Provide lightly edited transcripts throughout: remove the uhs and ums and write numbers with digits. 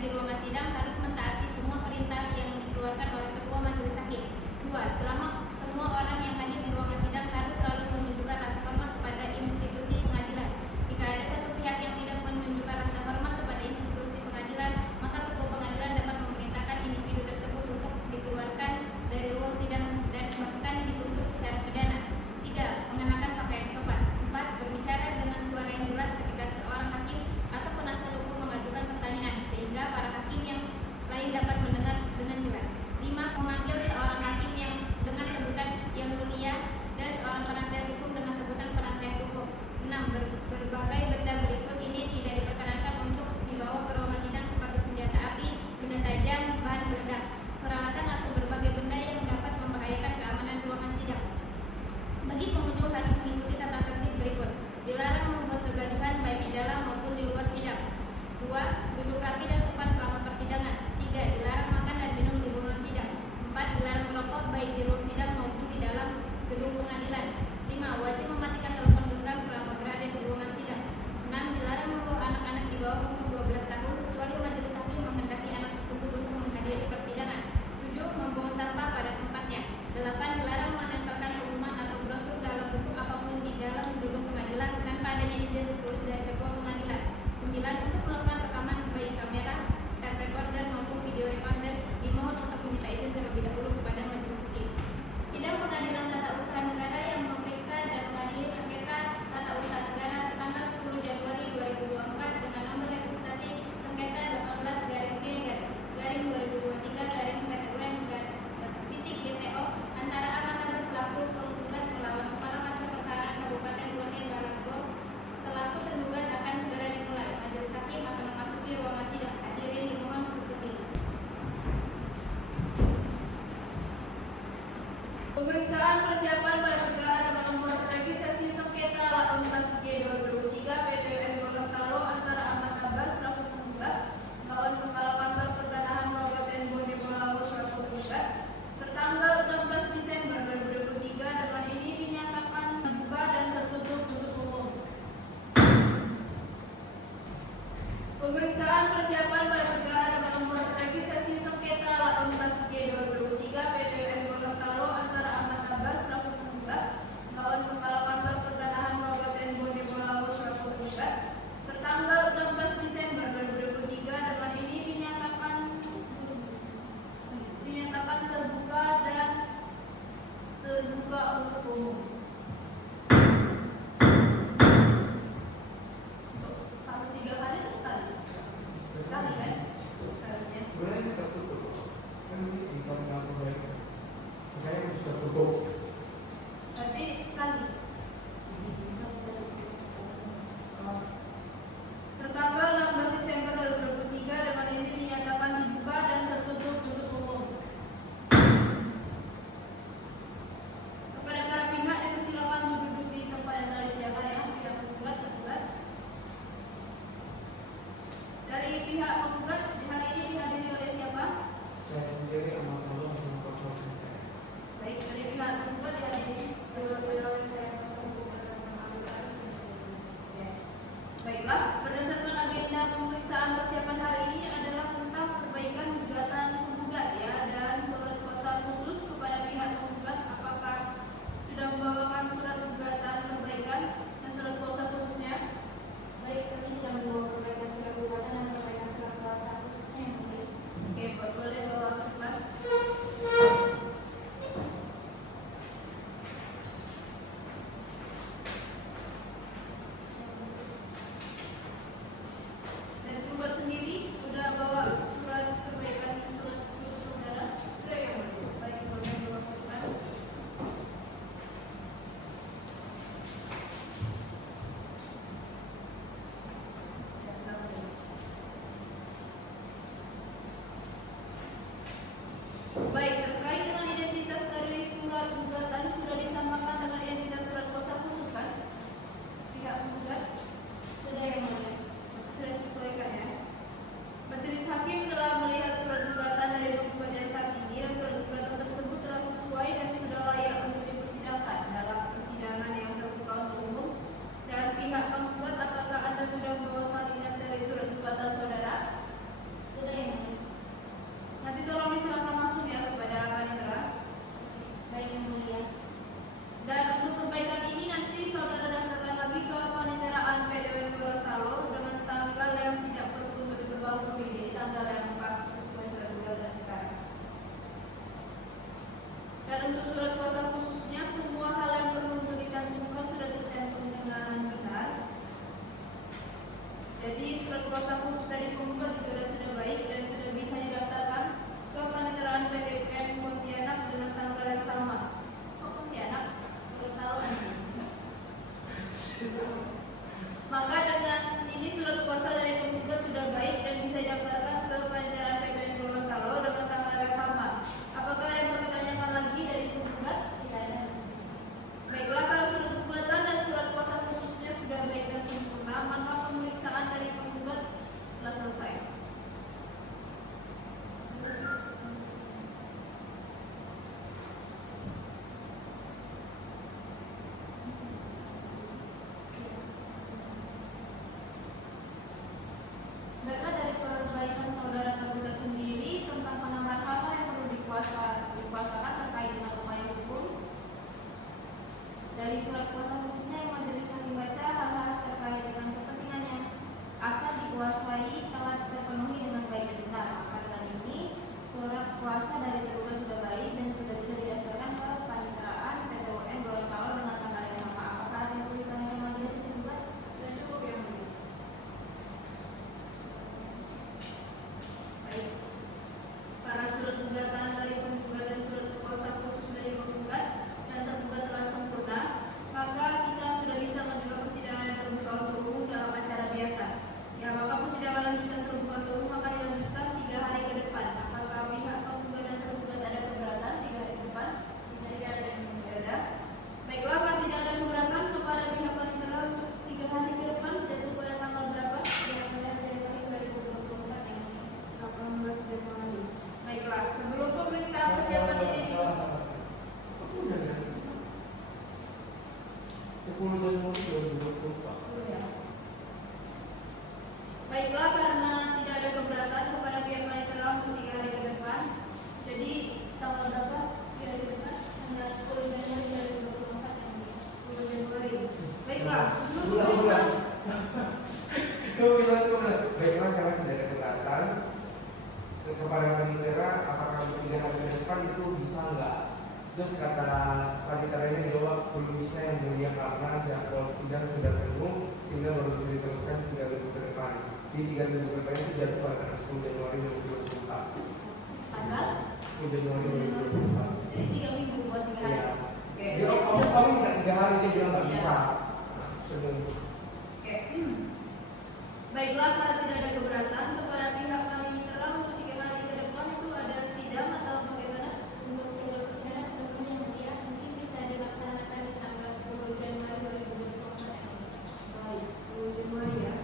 di ruangan sidang harus mentaati semua perintah yang dikeluarkan oleh Ketua Majelis Hakim. 2. Semua orang yang hadir di ruangan sidang harus selalu menunjukkan rasa hormat kepada institusi pengadilan. Jika ada satu pihak yang tidak menunjukkan rasa hormat kepada institusi pengadilan, maka Ketua Pengadilan dapat memerintahkan individu tersebut untuk dikeluarkan dari ruang sidang dan bahkan dituntut secara pidana. 3. Mengenakan pakaian sopan. 4. Berbicara dengan suara yang jelas ketika seorang hakim atau penasihat hukum mengajukan pertanyaan, sehingga para hakim yang lain dapat mendengar dengan jelas. 5. Memanggil seorang hakim yang dengan sebutan yang mulia dan seorang penasihat hukum dengan sebutan penasihat hukum. 6. Berbagai benda berikut ini tidak diperkenankan untuk dibawa ke ruangan sidang seperti senjata api, benda tajam, bahan peledak, peralatan atau berbagai benda yang dapat membahayakan keamanan ruangan sidang. Bagi pengunjung harus mengikuti tata tertib berikut. Dilarang membuat kegaduhan baik di dalam maupun di luar sidang. 2. Duduk rapi dan sopan selama persidangan. 3. Dilarang makan dan minum di ruang sidang. 4. Dilarang merokok baik di ruang sidang maupun di dalam gedung pengadilan. 5. Wajib mematikan telepon genggam selama berada di ruangan sidang. 6. Dilarang membawa anak-anak di bawah umur 12 tahun kecuali majelis hakim menghendaki anak tersebut untuk menghadiri persidangan. 7. Membuang sampah pada tempatnya. 8. Dilarang menempelkan pengumuman atau brosur dalam bentuk apapun di dalam gedung pengadilan tanpa adanya izin tertulis dari Ketua Pengadilan. 9. Untuk melakukan rekaman baik kamera, tape recorder maupun video recorder, dimohon untuk meminta izin terlebih dahulu kepada majelis hakim. Sidang Pengadilan Tata Usaha Negara yang memeriksa dan mengadili sengketa tata usaha negara tanggal 10 Januari 2024 dengan nomor registrasi sengketa 18-2023-PTUM-DTO antara Ahmad Abbas selaku penggugat melawan Kepala Kantor Pertahanan Kabupaten Bone Balago selaku tergugat akan segera dimulai. Majelis hakim akan memasuki ruangan sidang. Hadirin dimohon untuk berdiri. Pemeriksaan persiapan pada perkara dengan nomor registrasi sengketa 18-G/2023 PTUM Gorontalo antara Ahmad Abbas selaku penggugat melawan Kepala Kantor Pertanahan Kabupaten Bone Balago selaku penggugat tertanggal 16 Desember 2023 dengan ini dinyatakan terbuka dan tertutup untuk umum. Pemeriksaan persiapan pada perkara dengan nomor registrasi sengketa 18-G/2023 PTUM Gorontalo antara Ahmad Abbas selaku penggugat melawan Kepala Kantor Pertanahan Kabupaten Bone Balago selaku penggugat tertanggal 16 Desember 2023 dengan ini dinyatakan terbuka dan terbuka untuk umum. Harus 3 kali atau sekali? Sekali kan? Harusnya. Sebenarnya tertutup. Kan ini karena perbaikan. Makanya harus tertutup. Berarti sekali. Tertanggal 16 Desember 2023 dengan ini dinyatakan dibuka dan tertutup untuk umum. Kepada para pihak untuk surat kuasa khususnya semua hal yang perlu dicantumkan sudah tercantum dengan benar. Jadi surat kuasa khusus dari penggugat juga sudah baik dan sudah bisa didaftarkan ke Paniteraan PT UN Pontianak dengan tanggal yang sama. Oh, Pontianak? Gorontalo. Maka dengan ini surat kuasa dari penggugat sudah baik dan bisa didaftarkan ke Paniteraan PT UN Gorontalo dengan tanggal yang sama. Apakah ada yang ditanyakan lagi dari penggugat? Tidak ada. Baiklah, kalau surat gugatan dan surat kuasa khususnya sudah baik dan sempurna, maka pemeriksaan dari penggugat telah selesai. Baiklah, dari perbaikan saudara tergugat sendiri tentang penambahan hal yang perlu dikuasakan terkait dengan upaya hukum. Dari surat kuasa khususnya yang majelis hakim baca, hal-hal terkait dengan kepentingannya akan dikuasai telah terpenuhi dengan baik dan benar. Maka dengan ini surat kuasa dari tergugat sudah baik dan sudah bisa didaftarkan ke Paniteraan PT UN Gorontalo dengan tanggal yang sama. Apakah ada yang perlu ditanyakan lagi dari tergugat? Sudah cukup ya, Bu? Baik. Para surat gugatan dari penggugat dan surat kuasa khusus dari penggugat dan tergugat telah sempurna, maka kita sudah bisa menjalankan persidangan yang terbuka untuk umum dalam acara biasa. Ya, maka persidangan lanjutan terbuka untuk umum akan dilanjutkan 3 hari ke depan. Apakah pihak penggugat dan tergugat ada keberatan 3 hari ke depan? Tidak ada. Tidak ada. Baiklah, kalau tidak ada keberatan kepada pihak panitera untuk 3 hari ke depan jatuh pada tanggal berapa? 18 Januari 2024 yang 18 Januari. Baiklah, sebelum pemeriksaan persiapan ini 10 Januari 2024. ya. Baiklah, karena tidak ada keberatan kepada pihak panitera untuk 3 hari ke depan, jadi tanggal berapa? 3 hari ke depan? Tanggal 10 Januari 2024 yang di 10 Januari. Baiklah, sebelum pemeriksaan Kau bilang benar. Baiklah, karena tidak ada keberatan kepada panitera, apakah untuk 3 hari ke depan itu bisa enggak? Terus kata paniteranya jawab belum bisa yang mulia karena jadwal sidang sudah penuh sehingga baru bisa diteruskan 3 minggu ke depan. Di 3 minggu ke depan itu jatuh pada tanggal 10 Januari 2024. tanggal 10 Januari 2024. jadi 3 minggu buat 3 hari. Iya. Oke. Jadi kamu nggak 3 hari dia bilang nggak Iya. bisa. Seminggu. Oke. Baiklah, karena tidak ada keberatan kepada pihak panitera untuk 3 hari ke depan itu ada sidang atau bagaimana? Untuk jadwal persidangan sebelumnya mulia mungkin bisa dilaksanakan di tanggal 10 Januari 2024 yang ini. Baik, 10 Januari ya.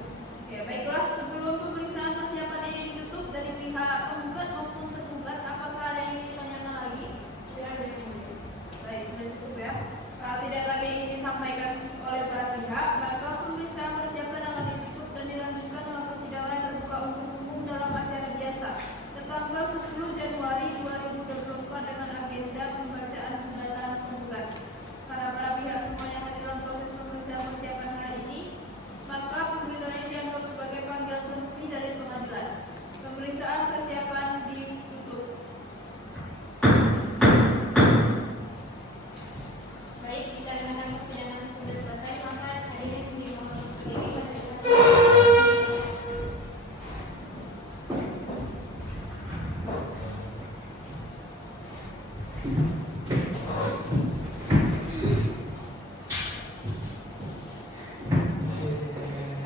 Oke, baiklah, sebelum pemeriksaan persiapan ini ditutup dari pihak penggugat maupun tergugat, apakah ada yang ingin ditanyakan lagi? Tidak ada sini. Baik, sudah cukup ya. Kalau tidak lagi yang ingin disampaikan oleh para pihak, maka pemeriksaan persiapan akan ditutup dan dilanjutkan dengan persidangan yang terbuka untuk umum dalam acara biasa. Tanggal 10 Januari 2024 dengan agenda pembacaan gugatan penggugat. Para pihak semua yang hadir dalam proses pemeriksaan persiapan hari ini, maka pemberitahuan ini dianggap sebagai panggilan resmi dari pengadilan. Pemeriksaan persiapan ditutup. Baik, dikarenakan persidangan sudah selesai, maka hadirin dimohon untuk berdiri pada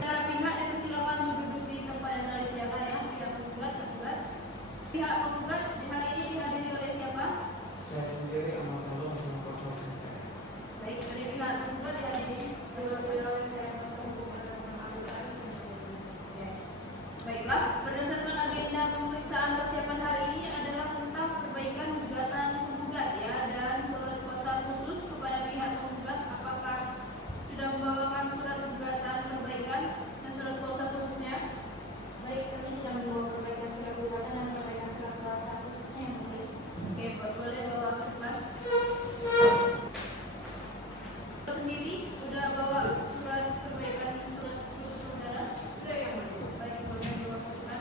Para pihak dipersilakan duduk di tempat yang telah disediakan ya. Pihak penggugat, tergugat. Pihak penggugat hari ini dihadiri oleh siapa? Saya sendiri amat Allah sama kuasa saya. Baik, dari pihak tergugat dihadiri oleh saya kuasa hukum atas nama Al-Quran. Ya. Baiklah, berdasarkan agenda pemeriksaan persiapan hari ini adalah tentang perbaikan gugatan penggugat ya, dan surat kuasa khusus kepada pihak penggugat. Apakah sudah membawakan surat gugatan perbaikan dan surat kuasa khususnya? baik, kami sudah membawa perbaikan surat gugatan dan perbaikan surat kuasa khususnya yang penting. Oke, boleh bawa ke depan. Sendiri sudah bawa surat perbaikan surat khusus saudara? Sudah ya, Bu? Baik, boleh bawa ke depan.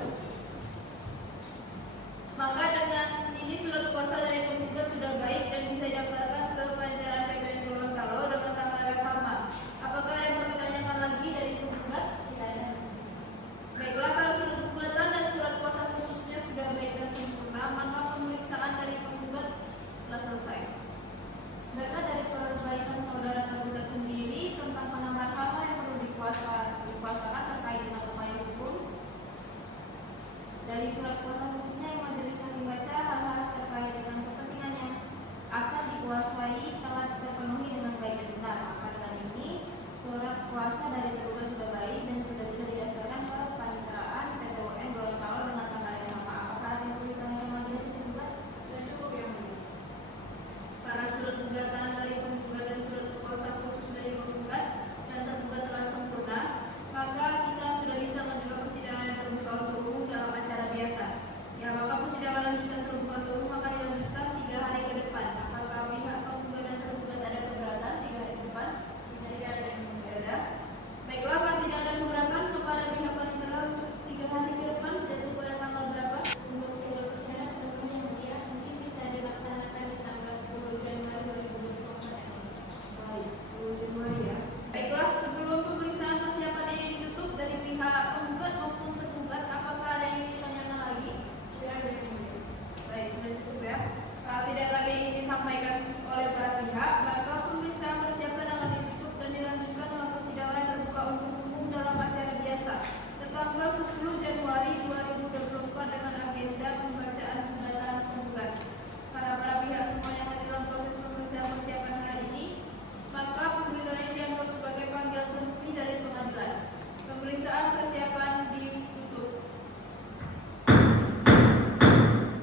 surat kuasa khususnya yang majelis hakim baca, hal-hal terkait dengan kepentingannya akan dikuasai telah terpenuhi dengan baik dan benar. Maka saat ini surat kuasa dari tergugat sudah baik dan sudah bisa didaftarkan ke Paniteraan PT UN Gorontalo dengan tanggal yang sama. Apakah ada yang perlu ditanyakan lagi dari tergugat? Sudah cukup yang mulia. Para surat gugatan dari penggugat dan surat kuasa khusus dari penggugat dan tergugat telah sempurna, maka kita sudah bisa menjaga persidangan yang terbuka untuk umum dalam acara biasa. Ya, maka persidangan lanjutan terbuka untuk umum akan dilanjutkan 3 hari ke depan. Apakah pihak penggugat dan tergugat ada keberatan 3 hari ke depan? Tidak ada yang berbeda. Baiklah, kalau tidak ada keberatan kepada pihak panitia untuk 3 hari ke depan jatuh pada tanggal berapa? Untuk jadwal persidangan sebelumnya yang mulia mungkin bisa dilaksanakan di tanggal 10 Januari 2024. Baik, 10 Januari ya. Baiklah, sebelum pemeriksaan persiapan ini ditutup dari pihak penggugat maupun tergugat, apakah ada yang ingin ditanyakan lagi? Tidak ada yang ingin. Baik, sudah cukup ya. Kalau tidak lagi ingin disampaikan oleh para pihak, maka pemeriksaan persiapan akan ditutup dan dilanjutkan dengan persidangan yang terbuka untuk umum dalam acara biasa tertanggal 10 Januari 2024 dengan agenda pembacaan gugatan penggugat. Para pihak semua yang ada dalam proses pemeriksaan persiapan hari ini, maka pemberitaan ini dianggap sebagai panggilan resmi dari pengadilan. Pemeriksaan persiapan ditutup.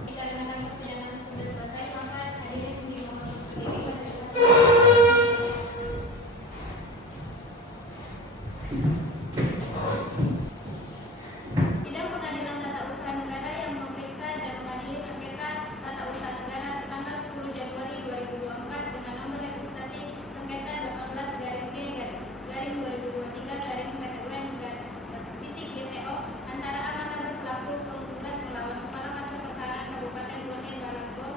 Dikarenakan persidangan sudah selesai, maka hadirin dimohon untuk berdiri pada Sidang Pengadilan Tata Usaha Negara yang memeriksa dan mengadili sengketa tata usaha negara tanggal 10 Januari 2024 dengan nomor registrasi sengketa 18-2023-2023-PTUN-GTO antara Ahmad Abbas selaku penggugat melawan Kepala Kantor Pertahanan Kabupaten Bone Balago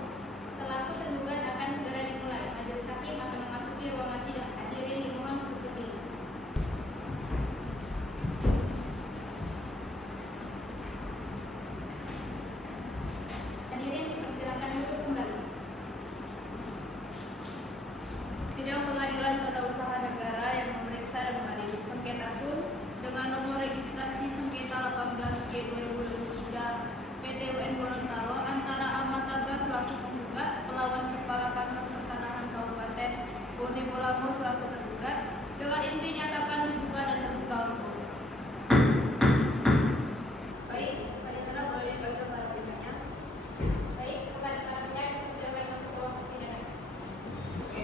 selaku tergugat akan segera dimulai. Majelis hakim akan memasuki ruangan sidang. Hadirin dimohon untuk berdiri. Hadirin dipersilakan duduk kembali. Sidang Pengadilan Tata Usaha Negara yang memeriksa dan mengadili sengketa TUN dengan nomor registrasi sengketa 18G/2023 PTUN Gorontalo antara Ahmad Abbas selaku penggugat melawan Kepala Kantor Pertanahan Kabupaten Bone Bolango selaku tergugat dengan inti nyatakan dibuka dan terbuka untuk umum. Baik, Panitera boleh dibaca para pihaknya. Baik, kepada para pihak silakan masuk ke ruang persidangan. Oke.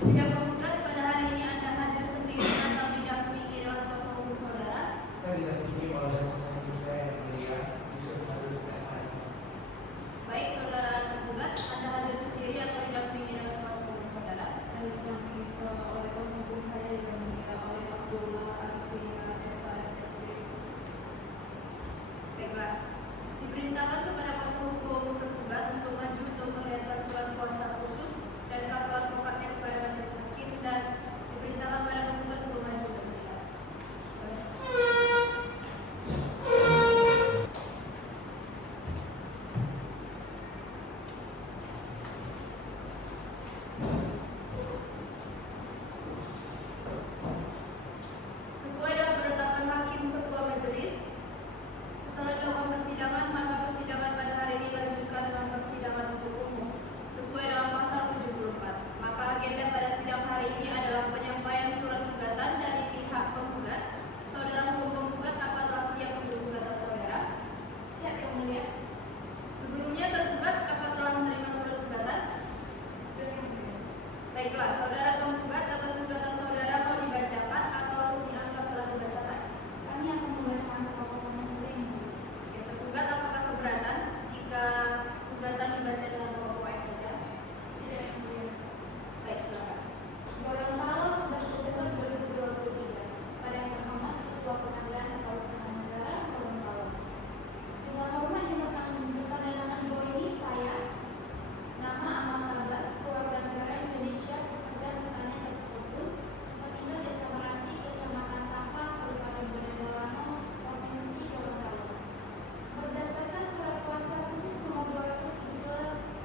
Pihak penggugat pada hari ini Anda hadir sendiri atau didampingi dewan kuasa hukum saudara? Saya didampingi oleh kuasa hukum saya yang mulia Yusuf Harus Dahlan. Baik, saudara tergugat, Anda hadir sendiri atau didampingi dewan kuasa hukum saudara? Saya didampingi oleh kuasa hukum saya yang mulia oleh Abdullah Arifina SKFSD. Baiklah. Diperintahkan kepada kuasa hukum tergugat untuk maju untuk melihatkan surat kuasa khusus dan kartu advokatnya kepada majelis hakim dan diperintahkan pada penggugat untuk maju untuk melihat. Sesuai dengan penetapan hakim ketua majelis, setelah dilakukan persidangan, maka persidangan pada hari ini dilanjutkan dengan persidangan untuk umum sesuai dengan pasal 74. Maka agenda pada sidang hari ini adalah penyampaian surat gugatan dari pihak penggugat. Saudara hukum penggugat apa telah siap untuk gugatan saudara? Siap yang mulia. Sebelumnya tergugat apa telah menerima surat gugatan? Baiklah, saudara penggugat atas gugatan saudara mau dibacakan atau dianggap telah dibacakan? Kami akan membacakan pokok-pokoknya saja yang mulia. Ya, tergugat apakah keberatan jika gugatan dibaca dengan pokok-pokoknya saja? Tidak yang mulia. Baik, silakan. Gorontalo 11 Desember 2023. Pada yang terhormat Ketua Pengadilan Tata Usaha Negara Gorontalo. Dengan hormat diperkenalkan bahwa ini saya, nama Ahmad Abbas, keluarga negara Indonesia, pekerja pertanian dan berkebun, tinggal Desa Meranti, Kecamatan Tapa, Kabupaten Bone Bolango, Provinsi Gorontalo. Berdasarkan surat kuasa khusus nomor 217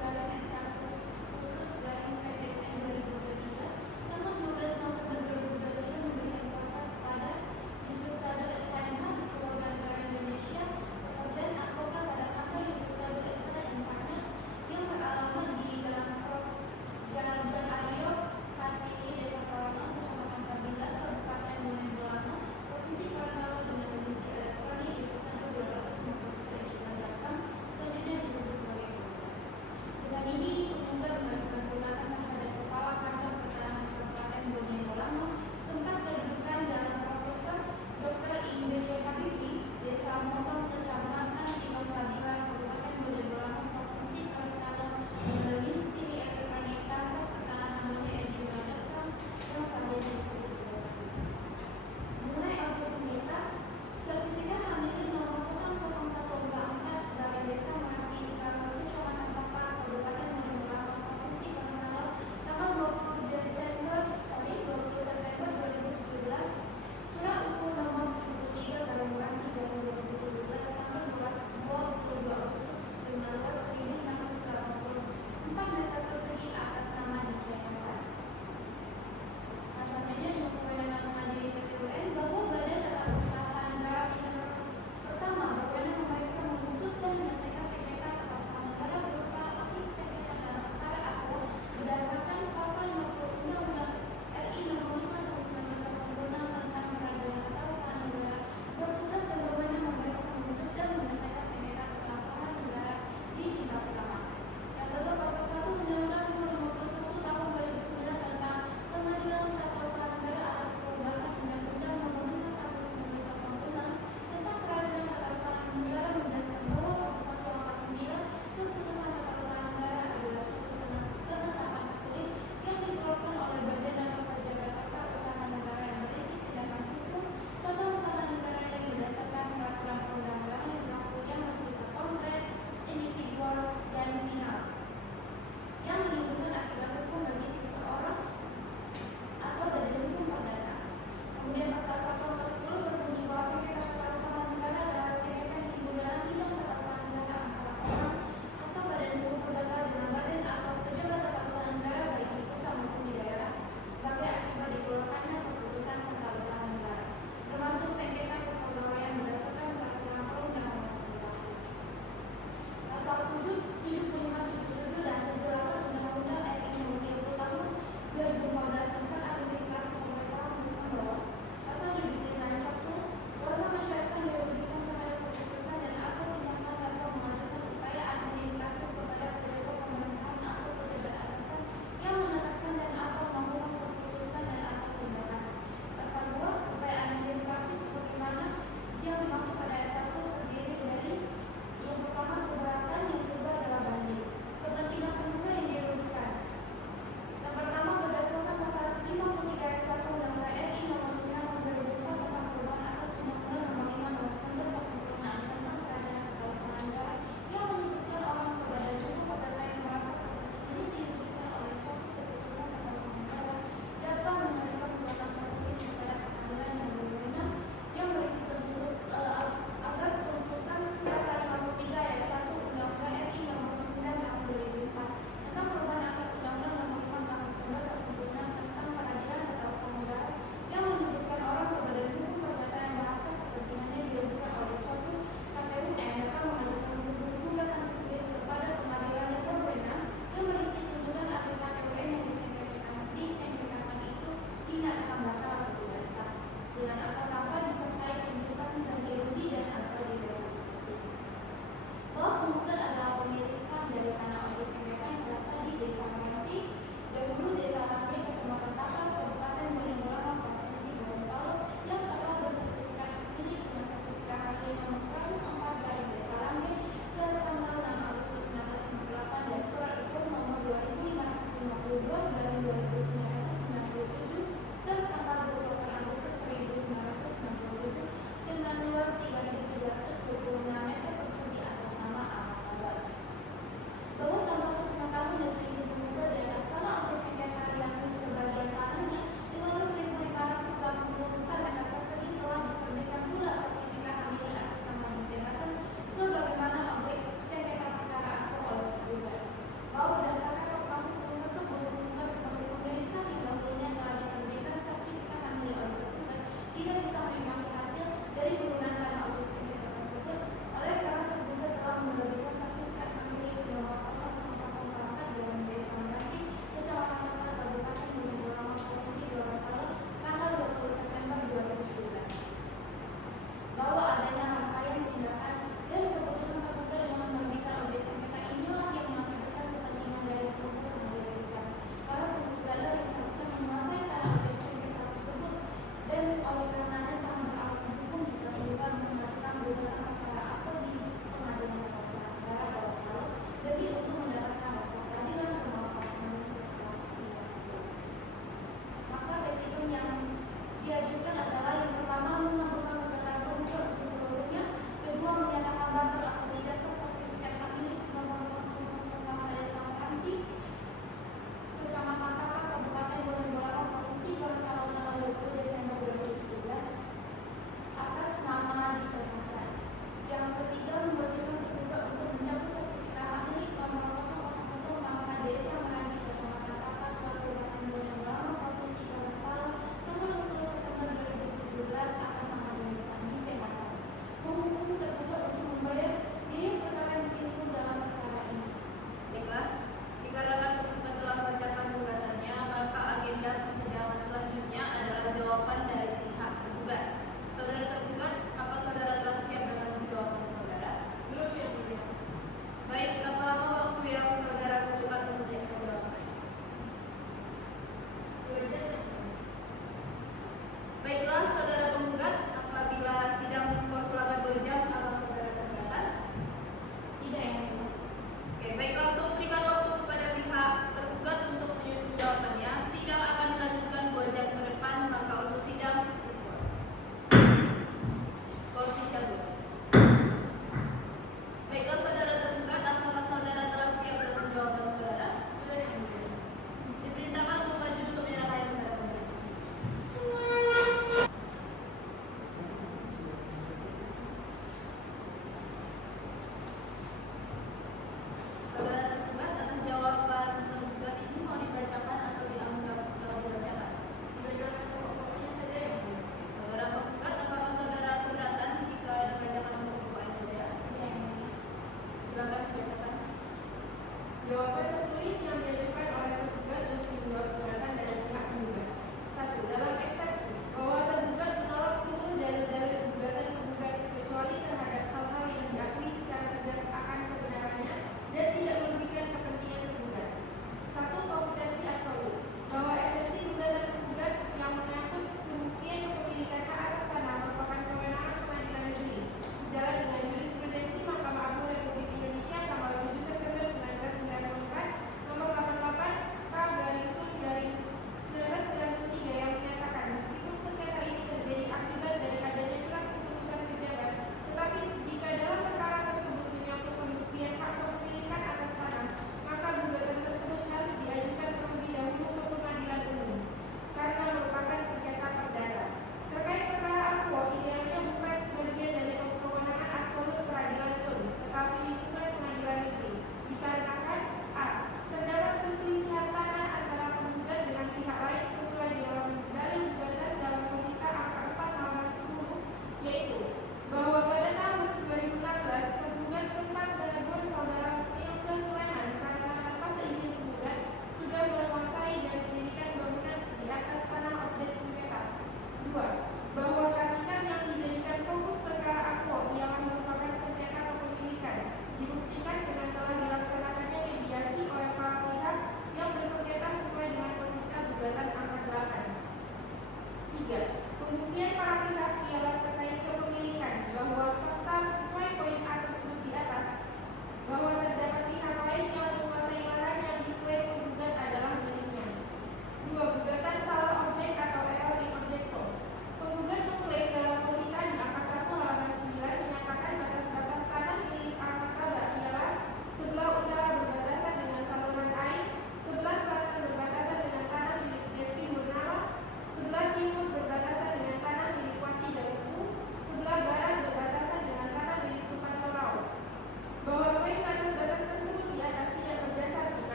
Jawaban tertulis yang diajukan oleh tergugat untuk menjawab gugatan dan pihak penggugat. 1. Dalam eksepsi bahwa tergugat menolak seluruh dalil-dalil gugatan tergugat kecuali terhadap hal-hal yang diakui secara tegas akan kebenarannya dan tidak merugikan kepentingan tergugat. 1. Kompetensi absolut bahwa eksepsi gugatan tergugat yang menyangkut pembuktian kepemilikan hak atas tanah merupakan kewenangan pengadilan negeri sejalan dengan jurisprudensi Mahkamah Agung Republik Indonesia tanggal 7 September 1994 nomor 88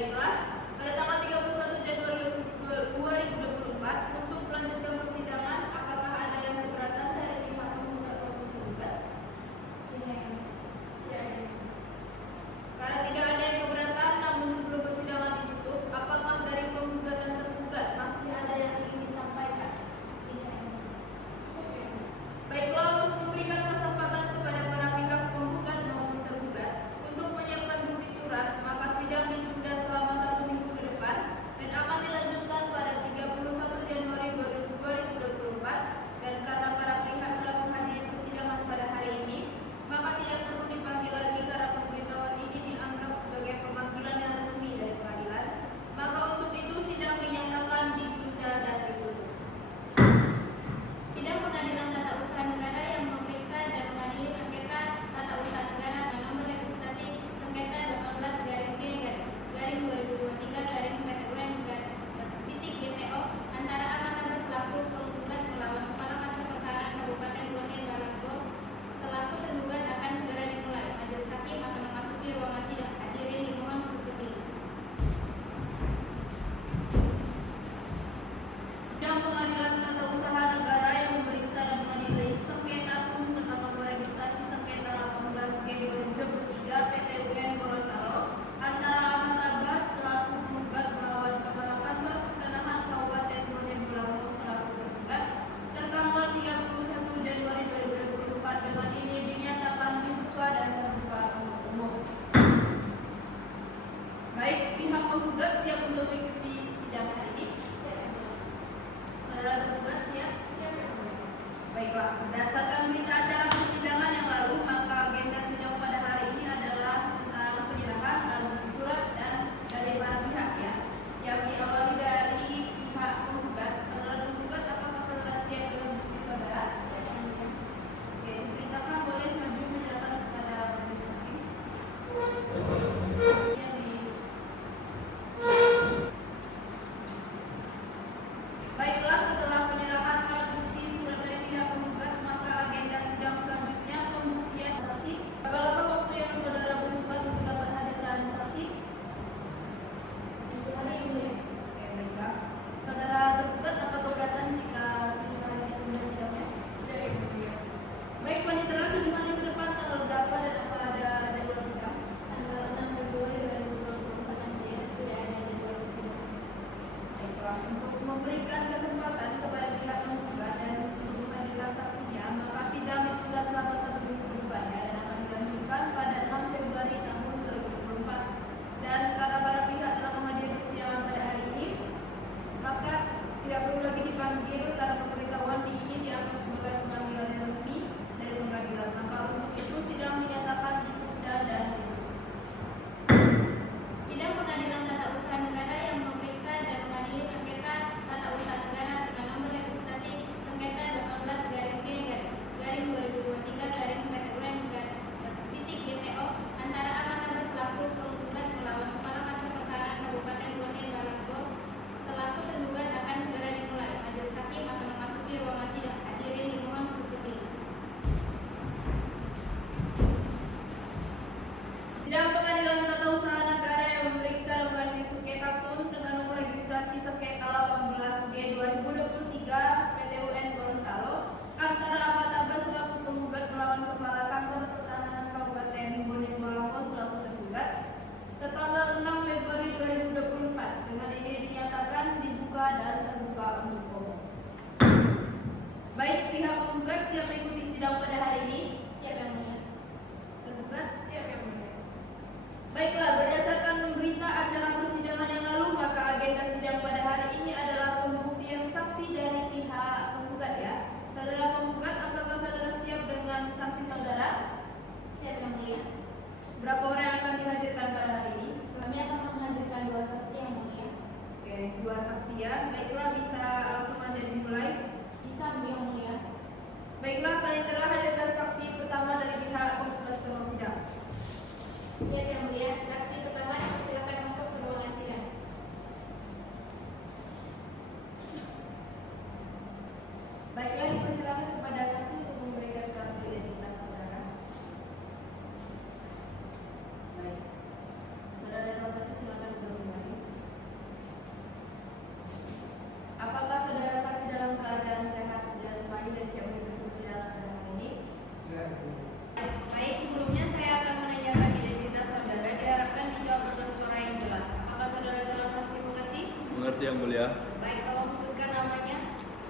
Baiklah, pada tanggal 31 Januari 2024 untuk melanjutkan persidangan, apakah ada yang keberatan dari pihak penggugat maupun tergugat? Karena tidak ada yang keberatan, namun sebelum persidangan ditutup, apakah dari penggugat dan tergugat masih ada yang ingin disampaikan? Baiklah, untuk memberikan kesempatan kepada para pihak penggugat maupun tergugat untuk menyiapkan bukti surat, maka sidang ditunda selama 1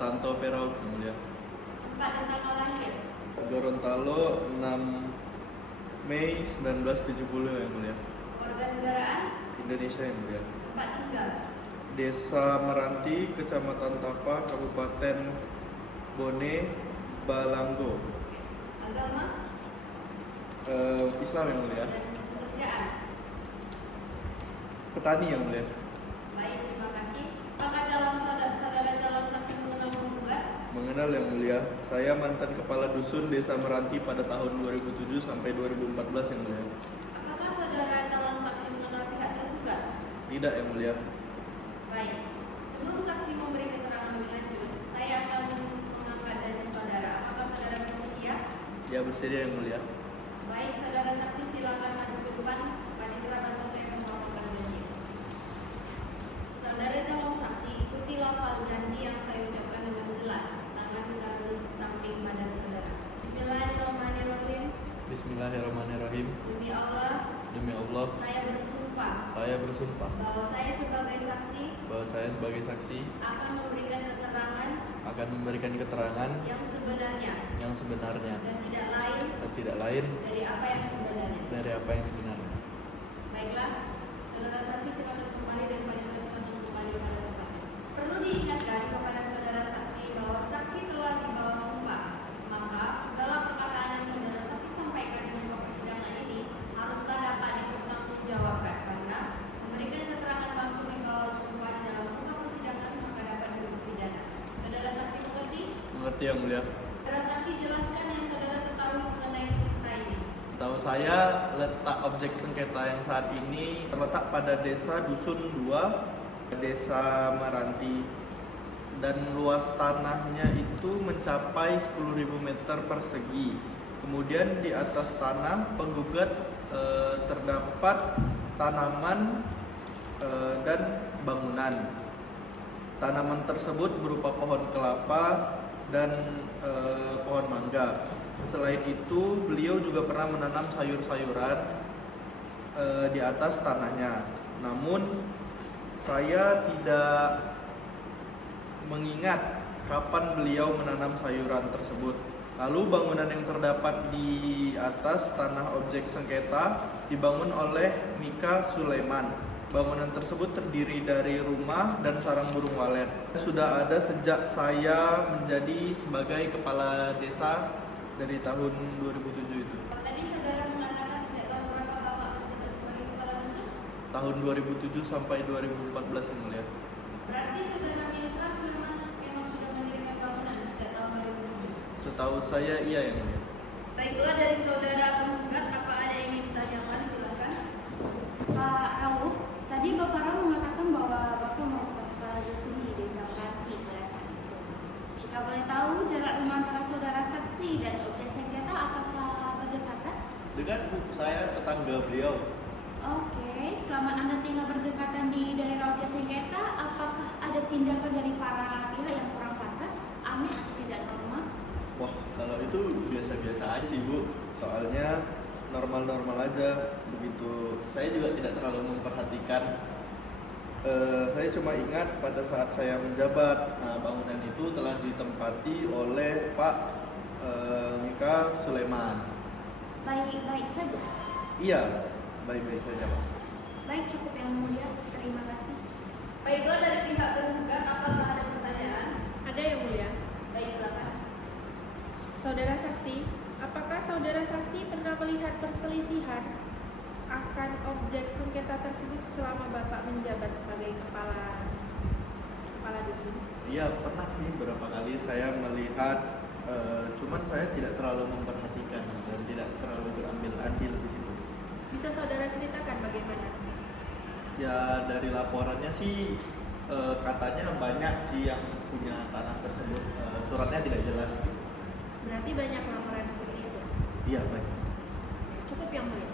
Santo Pero, yang mulia. Tempat dan tanggal lahir. Gorontalo 6 Mei 1970, yang mulia. Kewarganegaraan. Indonesia, yang mulia. Tempat tinggal. Desa Meranti, Kecamatan Tapa, Kabupaten Bone, Balanggo. Agama Islam, yang mulia. dan pekerjaan. Petani, yang mulia. Baik, terima kasih. Apakah saudara calon saksi mengenal menggugat? Mengenal, yang mulia. Saya mantan kepala dusun Desa Meranti pada tahun 2007 sampai 2014, yang mulia. Apakah saudara calon saksi mengenal pihak tergugat? Tidak, yang mulia. Baik. Sebelum saksi memberi keterangan lebih lanjut, saya akan mengangkat janji saudara. Apakah saudara bersedia? Ya, bersedia, yang mulia. Baik, saudara saksi silakan maju ke depan. Panitia atau saya akan melakukan janji. Saudara calon saksi, ikuti lafal janji yang saya ucapkan dengan jelas. Tangan ditaruh di samping badan saudara. Bismillahirrahmanirrahim. Bismillahirrahmanirrahim. Demi Allah, Demi Allah, saya bersumpah saya bersumpah bahwa saya sebagai saksi bahwa saya sebagai saksi akan memberikan keterangan akan memberikan keterangan yang sebenarnya yang sebenarnya dan tidak lain dari apa yang sebenarnya. Baiklah, saudara saksi silakan kembali dan panitia silakan kembali pada tempatnya. Perlu diingatkan kepada saudara saksi bahwa saksi telah dibawa sumpah, maka segala perkataan yang saudara saksi sampaikan di muka persidangan ini haruslah dapat dipertanggungjawabkan karena memberikan keterangan palsu di bawah sumpah di dalam muka persidangan maka dapat dihukum pidana. Saudara saksi mengerti? Mengerti, yang mulia. Saudara saksi jelaskan yang saudara ketahui mengenai sengketa ini. Tahu saya, letak objek sengketa yang saat ini terletak pada Desa Dusun 2, Desa Meranti, dan luas tanahnya itu mencapai 10.000 meter persegi. Kemudian di atas tanah penggugat terdapat tanaman dan bangunan. Tanaman tersebut berupa pohon kelapa dan pohon mangga. Selain itu, beliau juga pernah menanam sayur-sayuran di atas tanahnya. Namun, saya tidak mengingat kapan beliau menanam sayuran tersebut. Lalu, bangunan yang terdapat di atas tanah objek sengketa dibangun oleh Mika Sulaiman. Bangunan tersebut terdiri dari rumah dan sarang burung walet. Sudah ada sejak saya menjadi sebagai kepala desa dari tahun 2007 itu. Tadi saudara mengatakan sejak tahun berapa Bapak menjabat sebagai kepala dusun? Tahun 2007 sampai 2014, yang mulia. Berarti saudara Mika Sulaiman memang sudah mendirikan bangunan sejak tahun 2007. Setahu saya iya, yang mulia. Baiklah, dari saudara penggugat, apa ada yang ingin ditanyakan? Silakan. Pak Rauf, tadi Bapak Rauf mengatakan bahwa Bapak merupakan kepala dusun di Desa Meranti pada saat itu. Jika boleh tahu, jarak rumah antara saudara saksi dan objek sengketa apakah berdekatan? Dengan saya tetangga beliau. Oke, selama Anda tinggal berdekatan di daerah objek sengketa, apakah ada tindakan dari para pihak yang kurang pantas, aneh atau tidak normal? Wah, kalau itu biasa-biasa aja sih, Bu. Soalnya normal-normal aja. Begitu. Saya juga tidak terlalu memperhatikan. Saya cuma ingat pada saat saya menjabat, bangunan itu telah ditempati oleh Pak Mika Sulaiman. Baik-baik saja. Iya, baik-baik saja, Pak. Baik, cukup yang mulia. Terima kasih. Baiklah, dari pihak tergugat, apakah ada pertanyaan? Ada, yang mulia. Baik, silakan. Saudara saksi, apakah saudara saksi pernah melihat perselisihan akan objek sengketa tersebut selama Bapak menjabat sebagai kepala dusun? Iya, pernah sih beberapa kali saya melihat, cuman saya tidak terlalu memperhatikan dan tidak terlalu berambil andil di situ. Bisa saudara ceritakan bagaimana? Ya, dari laporannya sih katanya banyak sih yang punya tanah tersebut. Suratnya tidak jelas gitu. Berarti banyak laporan seperti itu. Iya, banyak. Cukup yang mulia.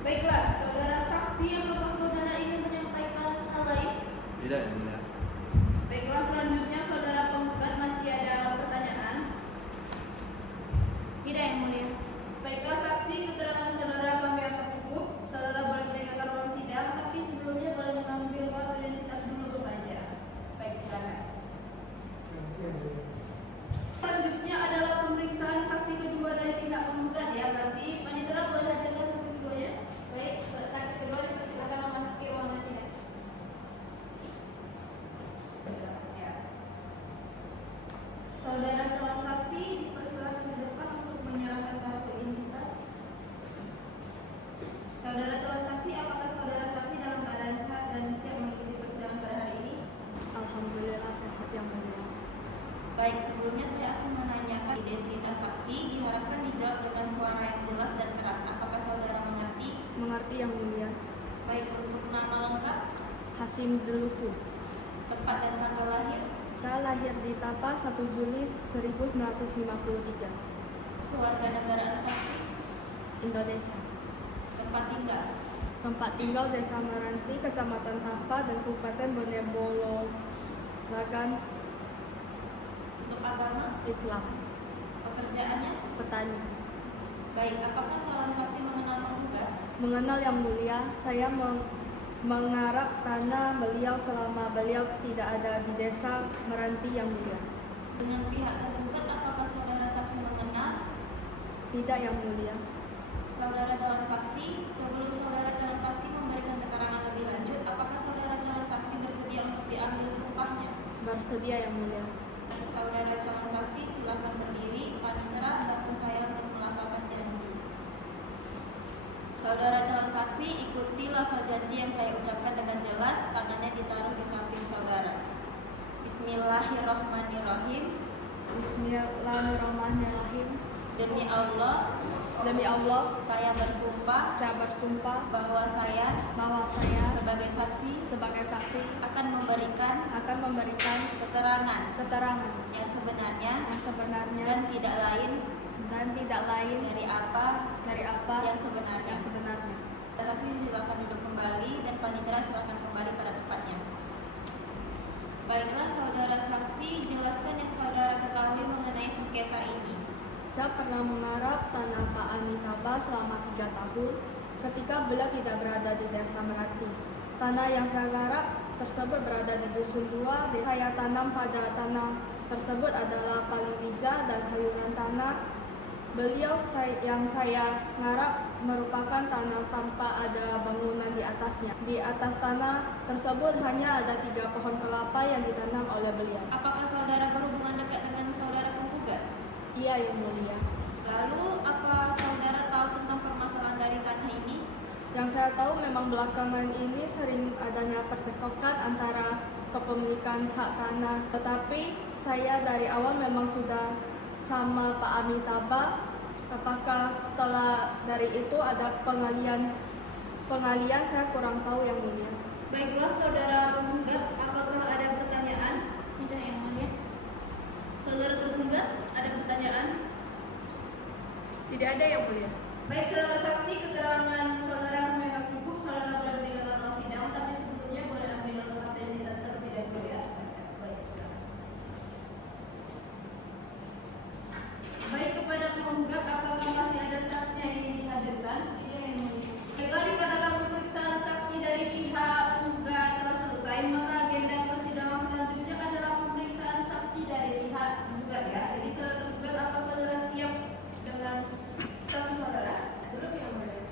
Baiklah, saudara saksi, apakah saudara ingin menyampaikan hal lain? Tidak, yang mulia. Baiklah, selanjutnya saudara penggugat masih ada pertanyaan? Tidak yang mulia. Baiklah, saksi, keterangan saudara kami anggap cukup. Saudara boleh meninggalkan ruang sidang, tapi sebelumnya boleh mengambil kartu identitas dulu ke panitia. Baik, silakan. Terima kasih, yang mulia. Saudara calon saksi, apakah saudara saksi dalam keadaan sehat dan siap mengikuti persidangan pada hari ini? Alhamdulillah sehat yang mulia. Baik, sebelumnya saya akan menanyakan identitas saksi. Diharapkan dijawab dengan suara yang jelas dan keras. Apakah saudara mengerti? Mengerti yang mulia. Baik, untuk nama lengkap, Hasim Deluku. tempat dan tanggal lahir, Saya lahir di Tapa 1 Juli 1953, kewarganegaraan saksi, Indonesia. tempat tinggal, Tempat tinggal Desa Meranti, Kecamatan Tapa dan Kabupaten Bonebolo, Lagan, untuk agama, Islam, pekerjaannya. petani. Baik, apakah calon saksi mengenal penggugat? Mengenal yang mulia, saya mengarap tanah beliau selama beliau tidak ada di Desa Meranti yang mulia. Dengan pihak tergugat, apakah saudara saksi mengenal? Tidak yang mulia. Saudara calon saksi, sebelum saudara calon saksi memberikan keterangan lebih lanjut, apakah saudara calon saksi bersedia untuk diambil sumpahnya? Bersedia yang mulia. Saudara calon saksi, silakan berdiri. Panitera, bantu saya untuk melafalkan janji. Saudara calon saksi, ikuti lafal janji yang saya ucapkan dengan jelas. Tangannya ditaruh di samping saudara. Bismillahirrahmanirrahim. Bismillahirrahmanirrahim. Demi Allah, Saya bersumpah bahwa saya bahwa saya sebagai saksi sebagai saksi akan memberikan akan memberikan keterangan keterangan yang sebenarnya yang sebenarnya dan tidak lain dari apa yang sebenarnya. yang sebenarnya. Saksi silakan duduk kembali dan panitera silakan kembali pada tempatnya. Baiklah saudara saksi, jelaskan yang saudara ketahui mengenai sengketa ini. Saya pernah mengarap tanah Pak Amitabha selama 3 tahun ketika beliau tidak berada di Desa Meranti. Tanah yang saya garap tersebut berada di Dusun 2. Saya tanam pada tanah tersebut adalah palawija dan sayuran tanah. Beliau yang saya garap merupakan tanah tanpa ada bangunan di atasnya. Di atas tanah tersebut hanya ada 3 pohon kelapa yang ditanam oleh beliau. Apakah saudara berhubungan dekat dengan saudara penggugat? Iya yang mulia. Lalu apa saudara tahu tentang permasalahan dari tanah ini? Yang saya tahu memang belakangan ini sering adanya percekcokan antara kepemilikan hak tanah. Tetapi saya dari awal memang sudah sama Pak Amitabha. Apakah setelah dari itu ada pengalian saya kurang tahu yang mulia. Baiklah saudara penggugat, apakah ada pertanyaan? Tidak yang mulia. Saudara tergugat, ada pertanyaan? Tidak ada yang mulia. Baik saudara saksi, keterangan saudara memang cukup. Saudara boleh berikan ruang sidang, tapi sebelumnya boleh ambil akta identitas terlebih dahulu ya. Baik. Baik, kepada penggugat, apakah masih ada saksi yang ingin dihadirkan? Tidak yang mulia. Baiklah, dikarenakan pemeriksaan saksi dari pihak penggugat telah selesai, maka agenda persidangan selanjutnya adalah pemeriksaan saksi dari pihak penggugat ya. Jadi saudara tergugat, apa saudara siap dengan saksi saudara? Belum yang mulia.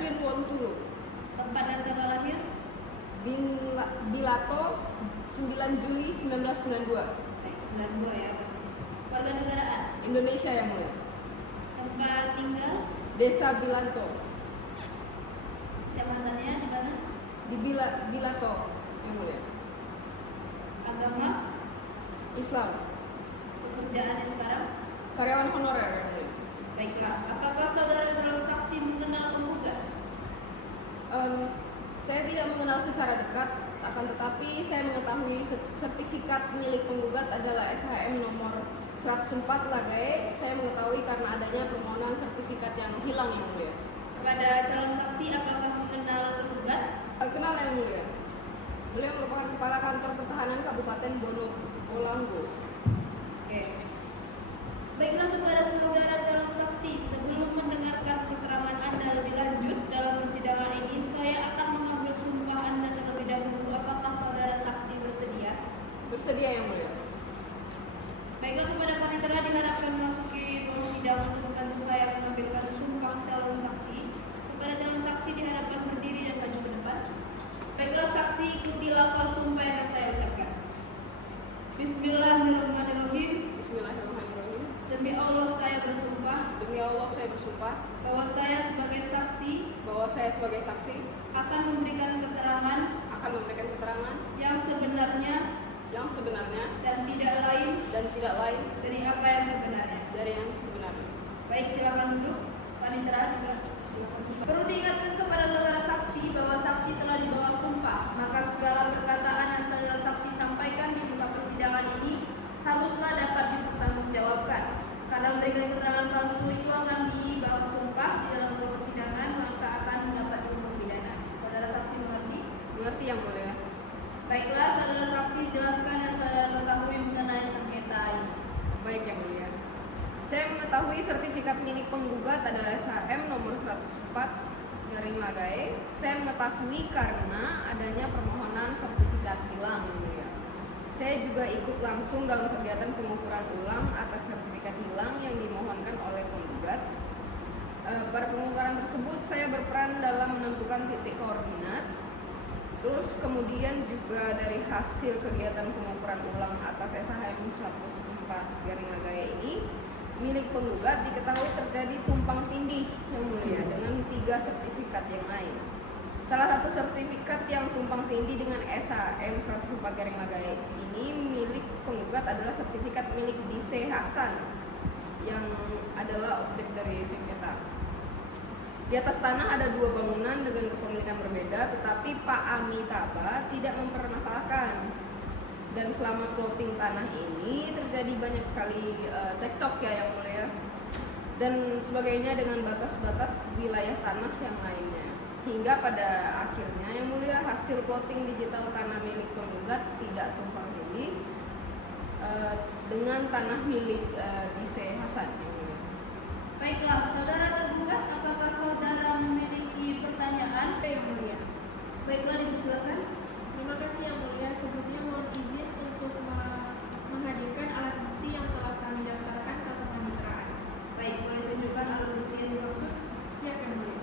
Evelyn Wontulu. Tempat dan tanggal lahir? Bilato 9 Juli 1992. Baik, 92 ya. Warga negaraan? Indonesia yang mulia. Tempat tinggal? Desa Bilanto. Kecamatannya di mana? Di Bilato yang mulia. Agama? Islam. Pekerjaannya sekarang? Karyawan honorer yang mulia. Baiklah, apakah saudara calon saksi mengenal penggugat? Saya tidak mengenal secara dekat, akan tetapi saya mengetahui sertifikat milik penggugat adalah SHM nomor 104 Lagae. Saya mengetahui karena adanya permohonan sertifikat yang hilang yang mulia. Kepada calon saksi, apakah mengenal tergugat? Kenal yang mulia. Beliau merupakan kepala kantor pertahanan Kabupaten Bonobolanggo. Oke. Baiklah, kepada saudara calon saksi, sebelum mendengarkan keterangan Anda lebih lanjut dalam persidangan ini, saya akan mengambil sumpah Anda terlebih dahulu. Apakah saudara saksi bersedia? Bersedia yang mulia. Baiklah, kepada panitera diharapkan memasuki ruang sidang untuk membantu saya mengambilkan sumpah calon saksi. Kepada calon saksi diharapkan berdiri dan maju ke depan. Baiklah saksi, ikuti lafal sumpah yang akan saya ucapkan. Bismillahirrahmanirrahim. Bismillahirrahmanirrahim. Demi Allah saya bersumpah Demi Allah saya bersumpah bahwa saya sebagai saksi akan memberikan keterangan yang sebenarnya yang sebenarnya dan tidak lain dari apa yang sebenarnya. yang sebenarnya. Baik, silakan duduk. Panitera juga silakan duduk. Perlu diingatkan kepada saudara saksi bahwa saksi telah dibawa sumpah, maka segala perkataan yang saudara saksi sampaikan di muka persidangan ini haruslah dapat dipertanggungjawabkan. Karena memberikan keterangan palsu itu akan dibawa sumpah di dalam muka persidangan, maka akan mendapat hukuman pidana. Saudara saksi mengerti? Mengerti yang mulia. Baiklah, saudara saksi jelaskan yang saudara ketahui mengenai sengketa ini. Baik yang mulia. Saya mengetahui sertifikat milik penggugat adalah SHM nomor 104 Lagae. Saya mengetahui karena adanya permohonan sertifikat hilang yang mulia. Saya juga ikut langsung dalam kegiatan pengukuran ulang atas sertifikat hilang yang dimohonkan oleh penggugat. Pada pengukuran tersebut saya berperan dalam menentukan titik koordinat. Terus kemudian juga dari hasil kegiatan pengukuran ulang atas SHM 104 Lagae ini, milik penggugat diketahui terjadi tumpang tindih yang mulia dengan 3 sertifikat yang lain. Salah satu sertifikat yang tumpang tindih dengan SHM 104 Lagae ini milik penggugat adalah sertifikat milik DC Hasan yang adalah objek dari sengketa. Di atas tanah ada 2 bangunan dengan kepemilikan berbeda, tetapi Pak Amitabha tidak mempermasalahkan. Dan selama plotting tanah ini terjadi banyak sekali cekcok ya yang mulia, dan sebagainya dengan batas-batas wilayah tanah yang lainnya. Hingga pada akhirnya yang mulia hasil plotting digital tanah milik penggugat tidak tumpang tindih dengan tanah milik DC Hasan. Baiklah, saudara tergugat, apakah saudara memiliki pertanyaan? Yang mulia. Baiklah, dipersilakan. Terima kasih yang mulia. Sebelumnya mohon izin untuk menghadirkan alat bukti yang telah kami daftarkan ke kepaniteraan. Baik, boleh tunjukkan alat bukti yang dimaksud? Siap yang mulia.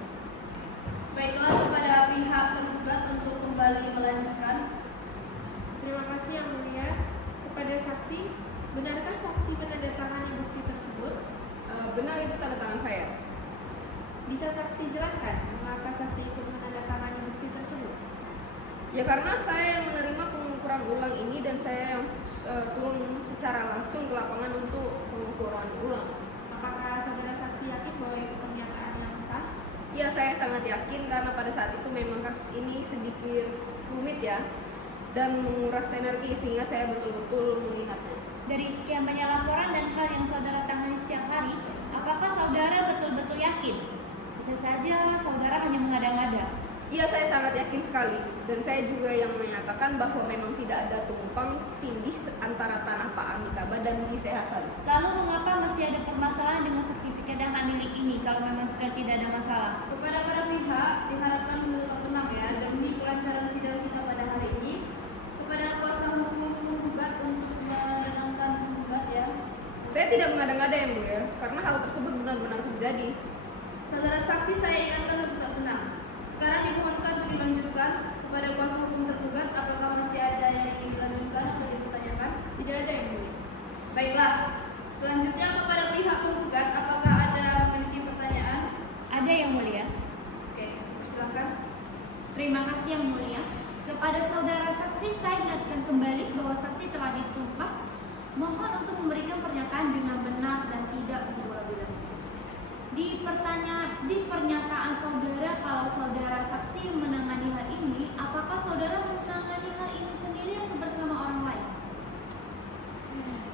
Baiklah, kepada pihak tergugat untuk kembali melanjutkan. Terima kasih yang mulia. Kepada saksi, benarkah saksi menandatangani bukti tersebut? Benar, itu tanda tangan saya. Bisa saksi jelaskan mengapa saksi ikut menandatangani bukti tersebut? Ya karena saya yang menerima pengukuran ulang ini dan saya yang turun secara langsung ke lapangan untuk pengukuran ulang. Apakah saudara saksi yakin bahwa itu pernyataan yang sah? Ya, saya sangat yakin karena pada saat itu memang kasus ini sedikit rumit ya dan menguras energi sehingga saya betul-betul mengingatnya. Dari sekian banyak laporan dan hal yang saudara tangani setiap hari, apakah saudara betul-betul yakin? Bisa saja saudara hanya mengada-ngada. Iya, saya sangat yakin sekali dan saya juga yang menyatakan bahwa memang tidak ada tumpang tindih antara tanah Pak Amitabha dan DC Hasan. Lalu mengapa masih ada permasalahan dengan sertifikat dan hak milik ini kalau memang sudah tidak ada masalah? Kepada para pihak diharapkan untuk tenang ya demi kelancaran sidang kita pada hari ini. Kepada kuasa hukum penggugat untuk menenangkan penggugat ya. Saya tidak mengada-ngada yang mulia karena hal tersebut benar-benar terjadi. Saudara saksi, saya ingatkan untuk tak tenang. Sekarang dimohonkan untuk dilanjutkan kepada kuasa hukum tergugat. Apakah masih ada yang ingin dilanjutkan atau dipertanyakan? Tidak ada yang mulia. Baiklah, selanjutnya kepada pihak penggugat, apakah ada memiliki pertanyaan? Ada yang mulia. Oke, silakan. Terima kasih yang mulia. Kepada saudara saksi, saya ingatkan kembali bahwa saksi telah disumpah. Mohon untuk memberikan pernyataan dengan benar dan tidak berulang-ulang. Di pernyataan saudara, kalau saudara saksi menangani hal ini, apakah saudara menangani hal ini sendiri atau bersama orang lain?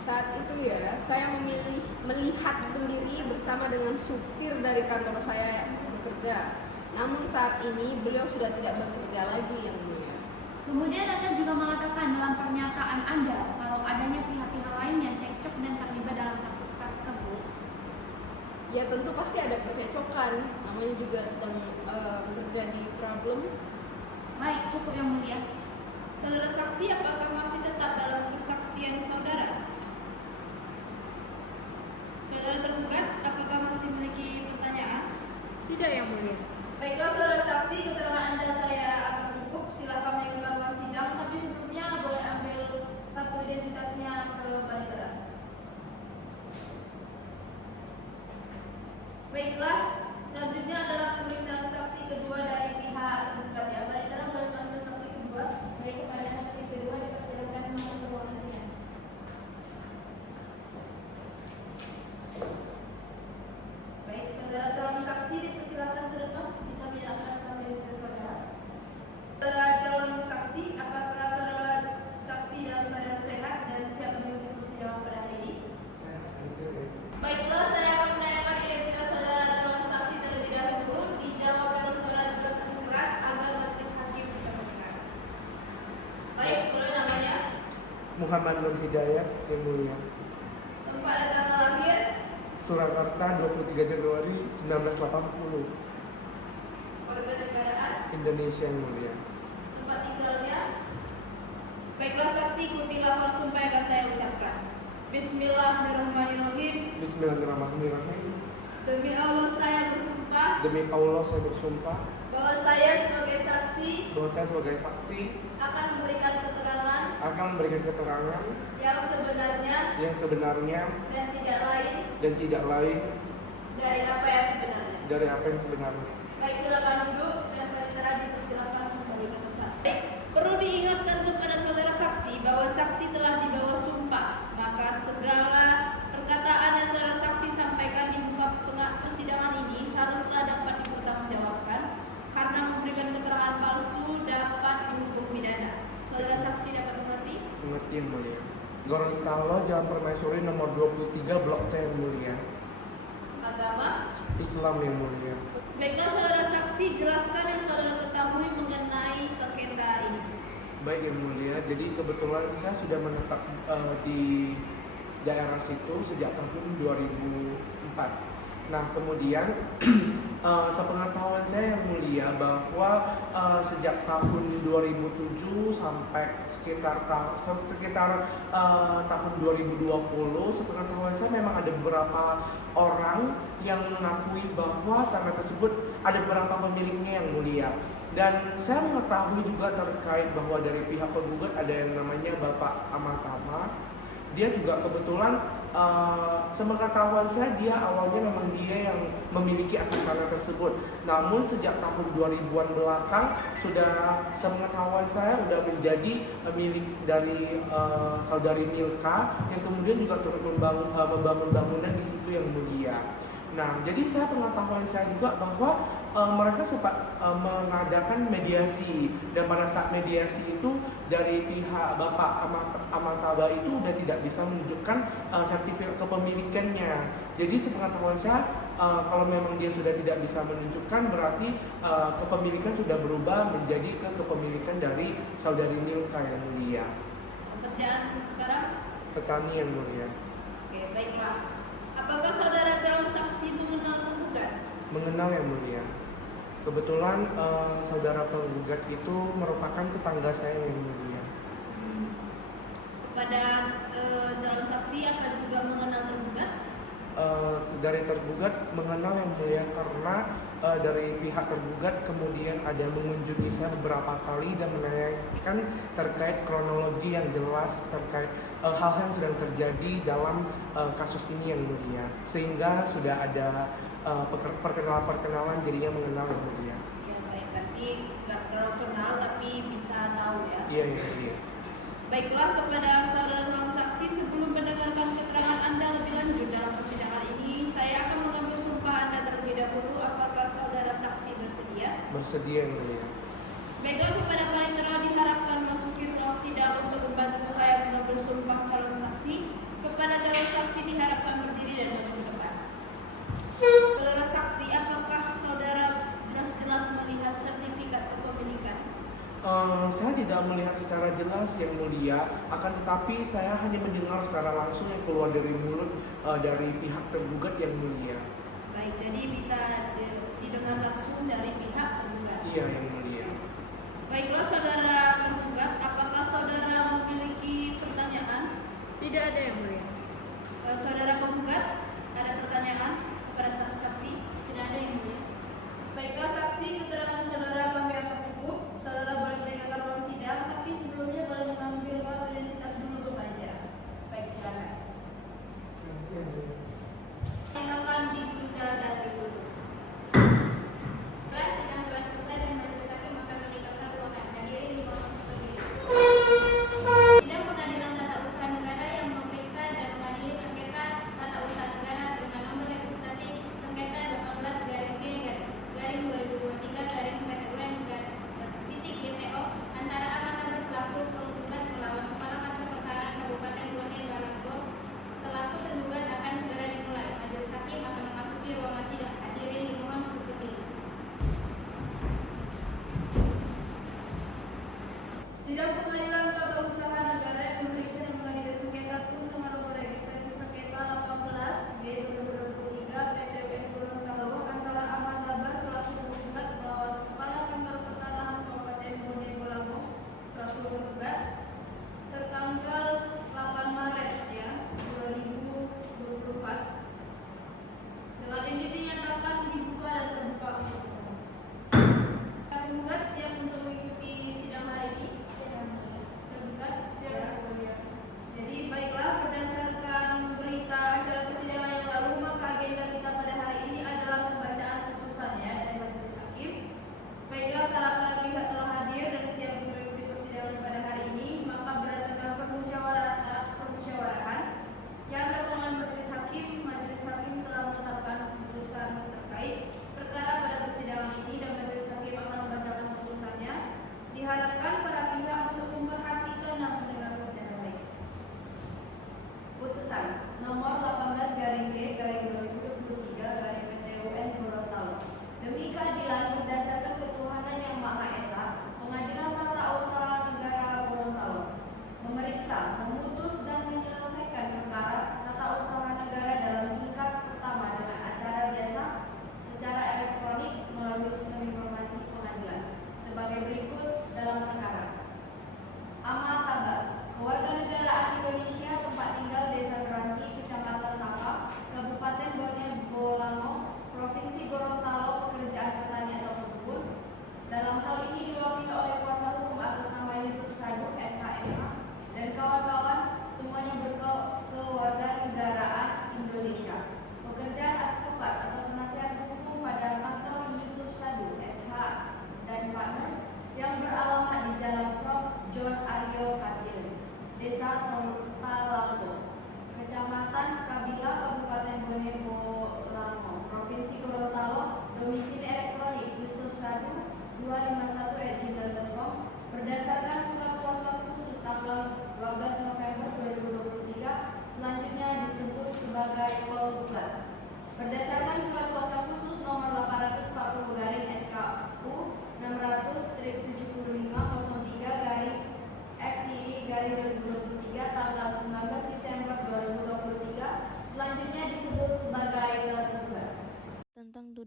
Saat itu ya, saya melihat sendiri bersama dengan supir dari kantor saya bekerja. Namun saat ini beliau sudah tidak bekerja lagi yang mulia. Kemudian Anda juga mengatakan dalam pernyataan Anda kalau adanya pihak-pihak lain yang cekcok dan terlibat dalam kasus tersebut. Ya tentu pasti ada percecokan, namanya juga sedang terjadi problem. Baik, cukup yang mulia. Saudara saksi, apakah masih tetap dalam kesaksian saudara? Saudara tergugat, apakah masih memiliki pertanyaan? Tidak yang mulia. Baiklah saudara saksi, keterangan Anda saya akan cukup. Silakan meninggalkan ruang sidang, tapi sebelumnya boleh ambil kartu identitasnya ke panitera. Baiklah, selanjutnya adalah pemeriksaan saksi kedua dari pihak tergugat ya. Panitera boleh panggil saksi kedua. Baik, kepada saksi kedua dipersilakan masuk ke ruangan sidang. Baik, saudara calon saksi dipersilakan ke depan, bisa menyerahkan kartu identitas saudara. Saudara calon saksi, apakah saudara saksi dalam keadaan sehat dan siap mengikuti persidangan pada hari ini? Baiklah, saya akan menanyakan identitas saudara calon saksi terlebih dahulu. Dijawab dengan suara jelas dan keras agar majelis hakim bisa mendengar. Baik, boleh namanya, Muhammad Nur Hidayat yang mulia. tempat dan tanggal lahir, Surakarta 23 Januari 1980, warganegaraan, Indonesia yang mulia. tempat tinggalnya. Baiklah saksi, ikuti lafaz sumpah yang akan saya ucapkan. Bismillahirrahmanirrahim. Bismillahirrahmanirrahim. Demi Allah saya bersumpah Demi Allah saya bersumpah bahwa saya sebagai saksi bahwa saya sebagai saksi akan memberikan keterangan akan memberikan keterangan yang sebenarnya yang sebenarnya dan tidak lain dan tidak lain dari apa yang sebenarnya. dari apa yang sebenarnya. Baik, silakan duduk dan panitera dipersilakan kembali ke tempat. Baik, perlu diingatkan kepada saudara saksi bahwa saksi telah dibawa sumpah, maka segala perkataan yang saudara saksi sampaikan di muka persidangan ini haruslah dapat dipertanggungjawabkan karena memberikan keterangan palsu dapat dihukum pidana. Saudara saksi dapat mengerti? Mengerti yang mulia. Gorontalo, Jalan Permaisuri nomor 23, Blok C yang mulia. Agama? Islam yang mulia. Baiklah saudara saksi, jelaskan yang saudara ketahui mengenai sengketa ini. Baik yang mulia, jadi kebetulan saya sudah menetap di daerah situ sejak tahun 2004. Nah kemudian sepengetahuan saya yang mulia bahwa sejak tahun 2007 sampai sekitar tahun 2020, sepengetahuan saya memang ada beberapa orang yang mengakui bahwa tanah tersebut ada beberapa pemiliknya yang mulia. Dan saya mengetahui juga terkait bahwa dari pihak penggugat ada yang namanya Bapak Ahmad Tama. Dia juga kebetulan sepengetahuan saya dia awalnya memang dia yang memiliki akte tanah tersebut. Namun sejak tahun 2000-an belakang sudah sepengetahuan saya sudah menjadi milik dari saudari Milka yang kemudian juga turut membangun bangunan di situ yang mulia. Nah, jadi pengetahuan saya juga bahwa mereka sempat mengadakan mediasi, dan pada saat mediasi itu dari pihak Bapak Ahmad Taba itu sudah tidak bisa menunjukkan sertifikat kepemilikannya. Jadi sepengetahuan saya kalau memang dia sudah tidak bisa menunjukkan, berarti kepemilikan sudah berubah menjadi kepemilikan dari saudari Milka yang mulia. Pekerjaan sekarang? Petani yang mulia. Oke, baiklah. Apakah saudara calon saksi mengenal penggugat? Mengenal yang mulia. Kebetulan saudara penggugat itu merupakan tetangga saya yang mulia. Kepada calon saksi apa juga mengenal tergugat? dari tergugat mengenal yang mulia karena dari pihak tergugat kemudian ada mengunjungi saya beberapa kali dan menanyakan terkait kronologi yang jelas terkait hal-hal yang sedang terjadi dalam kasus ini yang mulia, sehingga sudah ada perkenalan jadinya mengenal yang mulia. Ya baik, berarti nggak terlalu kenal tapi bisa tahu ya. Iya, iya, iya. Baiklah, kepada saudara calon saksi, sebelum mendengarkan keterangan Anda lebih lanjut dalam persidangan ini, saya akan mengambil sumpah Anda terlebih dahulu. Apakah saudara saksi bersedia? Bersedia yang mulia. Baiklah, kepada panitera diharapkan masuki ruang sidang untuk membantu saya mengambil sumpah calon saksi. Kepada calon saksi diharapkan berdiri dan maju ke depan. Saudara saksi, apakah saudara jelas-jelas melihat sertifikat kepemilikan? Saya tidak melihat secara jelas yang mulia, akan tetapi saya hanya mendengar secara langsung yang keluar dari mulut dari pihak tergugat yang mulia. Baik, jadi bisa didengar langsung dari pihak tergugat. Iya yang mulia. Baiklah, saudara tergugat, apakah saudara memiliki pertanyaan? Tidak ada yang mulia. Saudara penggugat, ada pertanyaan kepada saksi? Tidak ada yang mulia. Baiklah saksi, keterangan saudara kami anggap cukup. Saudara boleh meninggalkan ruang sidang, tapi sebelumnya boleh mengambil kartu identitas dulu untuk panitera. Baik, silakan. Tindakan ditunda dari dulu. Setelah sidang telah selesai dan majelis hakim akan meninggalkan ruangan. Hadirin di ruangan berdiri. Sidang Pengadilan Tata Usaha Negara yang memeriksa dan mengadili sengketa tata usaha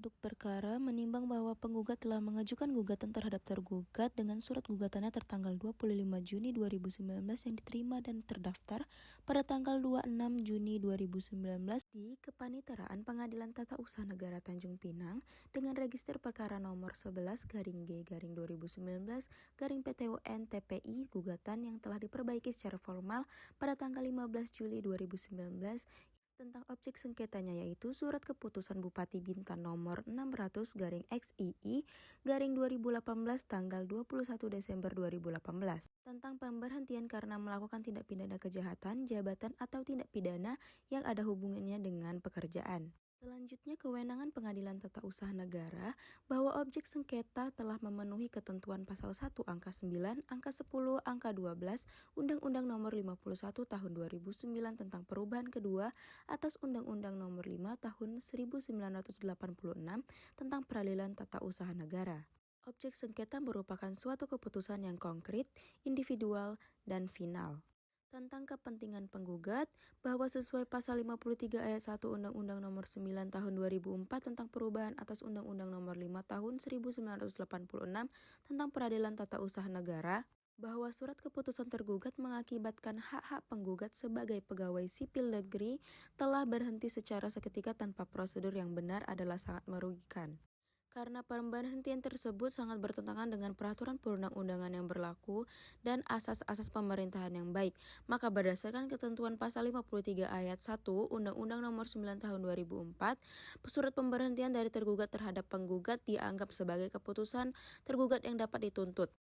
Duduk perkara menimbang bahwa penggugat telah mengajukan gugatan terhadap tergugat dengan surat gugatannya tertanggal 25 Juni 2019 yang diterima dan terdaftar pada tanggal 26 Juni 2019 di Kepaniteraan Pengadilan Tata Usaha Negara Tanjung Pinang dengan register perkara nomor 11-G/2019-PTUN TPI gugatan yang telah diperbaiki secara formal pada tanggal 15 Juli 2019 tentang objek sengketanya yaitu Surat Keputusan Bupati Bintan nomor 600-XII-2018 tanggal 21 Desember 2018 tentang pemberhentian karena melakukan tindak pidana kejahatan, jabatan atau tindak pidana yang ada hubungannya dengan pekerjaan. Selanjutnya, kewenangan Pengadilan Tata Usaha Negara bahwa objek sengketa telah memenuhi ketentuan pasal 1 angka 9, angka 10, angka 12 Undang-Undang Nomor 51 Tahun 2009 tentang perubahan kedua atas Undang-Undang Nomor 5 Tahun 1986 tentang Peradilan Tata Usaha Negara. Objek sengketa merupakan suatu keputusan yang konkret, individual, dan final. Tentang kepentingan penggugat bahwa sesuai pasal 53 ayat 1 Undang-Undang Nomor 9 Tahun 2004 tentang perubahan atas Undang-Undang Nomor 5 Tahun 1986 tentang Peradilan Tata Usaha Negara, bahwa surat keputusan tergugat mengakibatkan hak-hak penggugat sebagai pegawai sipil negeri telah berhenti secara seketika tanpa prosedur yang benar adalah sangat merugikan. Karena pemberhentian tersebut sangat bertentangan dengan peraturan perundang-undangan yang berlaku dan asas-asas pemerintahan yang baik, maka berdasarkan ketentuan pasal 53 ayat 1 Undang-Undang Nomor 9 Tahun 2004, surat pemberhentian dari tergugat terhadap penggugat dianggap sebagai keputusan tergugat yang dapat dituntut.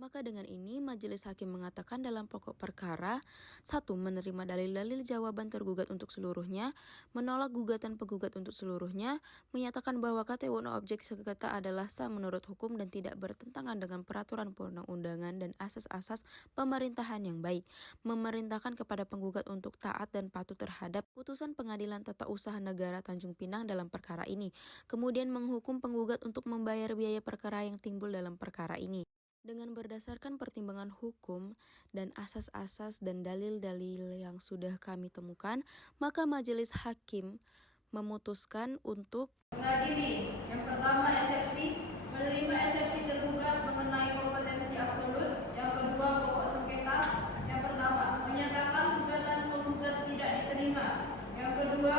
Maka dengan ini majelis hakim mengatakan dalam pokok perkara 1. Menerima dalil-dalil jawaban tergugat untuk seluruhnya, menolak gugatan penggugat untuk seluruhnya, menyatakan bahwa KTUN objek sengketa adalah sah menurut hukum dan tidak bertentangan dengan peraturan perundang-undangan dan asas-asas pemerintahan yang baik, memerintahkan kepada penggugat untuk taat dan patuh terhadap putusan Pengadilan Tata Usaha Negara Tanjung Pinang dalam perkara ini, kemudian menghukum penggugat untuk membayar biaya perkara yang timbul dalam perkara ini. Dengan berdasarkan pertimbangan hukum dan asas-asas dan dalil-dalil yang sudah kami temukan, maka majelis hakim memutuskan untuk mengadili. Yang pertama, eksepsi, menerima eksepsi tergugat mengenai kompetensi absolut. Yang kedua, pokok sengketa. Yang pertama, menyatakan gugatan penggugat tidak diterima. Yang kedua,